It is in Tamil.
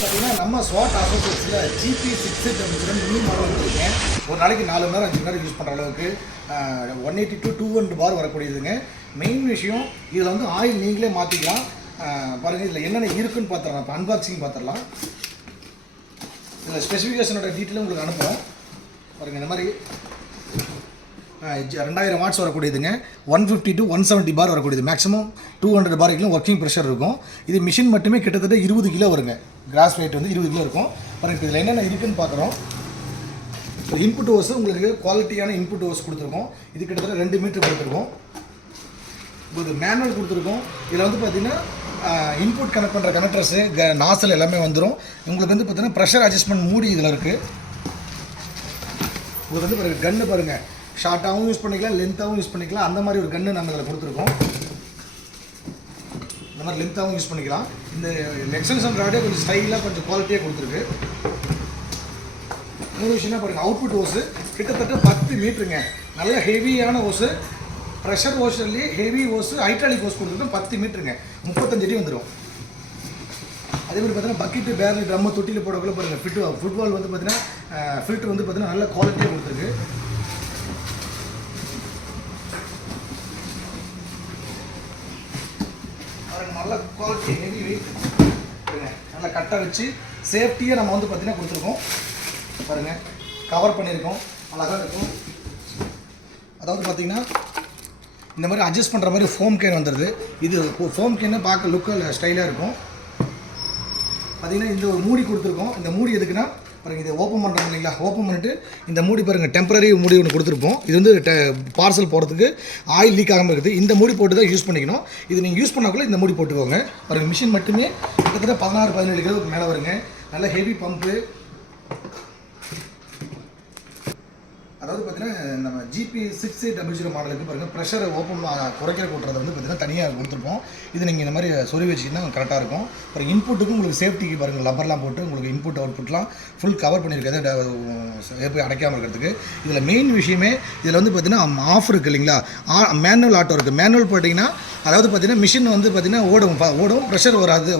பார்த்தீங்கன்னா நம்ம ஸ்வாட் ஆஃபர்ஸில் GP6 அப்படிங்கிற மினி மாடல் வந்துருக்கேன். ஒரு நாளைக்கு 4 மணி நேரம் 5 மணி நேரம் யூஸ் பண்ணுற அளவுக்கு 180 to 200 பார் வரக்கூடியதுங்க. மெயின் விஷயம் இதில் வந்து ஆயில் நீங்களே மாற்றிக்கலாம். பாருங்கள் இதில் என்னென்ன இருக்குன்னு பார்த்துடலாம். இப்போ அன்பாக்சிங் பார்த்துடலாம். இதில் ஸ்பெசிஃபிகேஷனோட டீட்டெயிலும் உங்களுக்கு அனுப்புவோம். பாருங்கள் இந்த மாதிரி 2000 வாட்ஸ் வரக்கூடியதுங்க. 150 to 170 பார் வரக்கூடியது. மேக்ஸிமம் 200 பாருக்கும் ஒர்க்கிங் ப்ரெஷர் இருக்கும். இது மிஷின் மட்டுமே கிட்டத்தட்ட 20 கிலோ வருங்க. கிராஸ் வெயிட் வந்து 20 கிலோ இருக்கும். பாருங்கள் இதில் என்னென்ன இருக்குன்னு பார்க்குறோம். இன்புட் ஹோஸ் உங்களுக்கு குவாலிட்டியான இன்புட் ஹோஸ் கொடுத்துருக்கோம். இது கிட்டத்தட்ட 2 மீட்டர் கொடுத்துருக்கோம். இது மேனுவல் கொடுத்துருக்கோம். இதில் வந்து பார்த்திங்கன்னா இன்புட் கனெக்ட் பண்ணுற கனெக்டர்ஸு நாசல் எல்லாமே வந்துடும். உங்களுக்கு வந்து பார்த்திங்கன்னா ப்ரெஷர் அட்ஜஸ்ட்மெண்ட் மூடி இதில் இருக்குது. உங்களுக்கு வந்து பாருங்கள் கன்று பாருங்கள், ஷார்ட்டாகவும் யூஸ் பண்ணிக்கலாம், லென்த்தாகவும் யூஸ் பண்ணிக்கலாம். அந்த மாதிரி ஒரு கன்று நம்ம இதில் கொடுத்துருக்கோம். இந்த மாதிரி லென்த்தாகவும் யூஸ் பண்ணிக்கலாம். இந்த எக்ஸ்டென்ஷன் ராடே கொஞ்சம் ஸ்டைலாக கொஞ்சம் குவாலிட்டியாக கொடுத்துருக்கு. இன்னொரு விஷயம்னா பாருங்கள், அவுட்புட் ஹோஸு கிட்டத்தட்ட 10 மீட்டருங்க. நல்ல ஹெவியான ஹோஸு, ப்ரெஷர் ஹோஸ்லேயே ஹெவி ஹோஸு, ஹைட்ராலிக் ஹோஸ் கொடுத்துருக்கோம். 10 மீட்டருங்க, 35 அடி வந்துடும். அதே மாதிரி பார்த்தீங்கன்னா பக்கெட்டு, பேரல், ட்ரம்மு, தொட்டியில் போடக்குள்ள பாருங்கள் ஃபுட்பால் வந்து பார்த்தீங்கன்னா ஃபில்ட்ரு வந்து பார்த்தீங்கன்னா நல்ல குவாலிட்டியாக கொடுத்துருக்கு. நல்ல குவாலிட்டி ஹெவி வெயிட் நல்லா கட்டை வச்சு சேஃப்டியாக நம்ம வந்து பார்த்திங்கன்னா கொடுத்துருக்கோம். பாருங்கள் கவர் பண்ணியிருக்கோம், அழகாக இருக்கும். அதாவது பார்த்திங்கன்னா இந்த மாதிரி அட்ஜஸ்ட் பண்ணுற மாதிரி ஃபோம் கேன் வந்துடுது. இது ஃபோம் கேன்னு பார்க்க லுக்கில் ஸ்டைலாக இருக்கும். பார்த்திங்கன்னா இந்த ஒரு மூடி கொடுத்துருக்கோம். இந்த மூடி எதுக்குன்னா பாருங்கள், இதை ஓப்பன் பண்ணுறோம் இல்லைங்களா, ஓப்பன் பண்ணிவிட்டு இந்த மூடி பாருங்கள் டெம்பரரி மூடி ஒன்று கொடுத்துருப்போம். இது வந்து பார்சல் போகிறதுக்கு ஆயில் லீக் ஆகாமல் இருக்குது. இந்த மூடி போட்டு தான் யூஸ் பண்ணிக்கணும். இது நீங்கள் யூஸ் பண்ணாக்குள்ள இந்த மூடி போட்டுக்கோங்க. பாருங்கள் மிஷின் மட்டுமே கிட்டத்தட்ட 16-17 கிலோவுக்கு மேலே வருங்க. நல்ல ஹெவி பம்பு. அதாவது பார்த்தீங்கன்னா நம்ம GP6800 மாடலுக்கு பாருங்கள் ப்ரெஷரை ஓப்பன் குறைக்கிற கூட்டுறதை வந்து பார்த்திங்கன்னா தனியாக கொடுத்துருப்போம். இது நீங்கள் இந்த மாதிரி சொறி வச்சிங்கன்னா கரெக்டாக இருக்கும். அப்புறம் இன்புட்டுக்கும் உங்களுக்கு சேஃப்டிக்கு பாருங்கள் லப்பர்லாம் போட்டு உங்களுக்கு இன்புட் அவுட்புட்லாம் ஃபுல் கவர் பண்ணியிருக்காது, எப்படி அடைக்காமல் இருக்கிறதுக்கு. இதில் மெயின் விஷயமே இதில் வந்து பார்த்திங்கன்னா ஆஃப் இருக்குது இல்லைங்களா, மேனுவல் ஆட்டோ இருக்குது. மேனுவல் போட்டிங்கன்னா அதாவது பார்த்திங்கன்னா மிஷின் வந்து பார்த்திங்கன்னா ஓடும் ப்ரெஷர் வராது,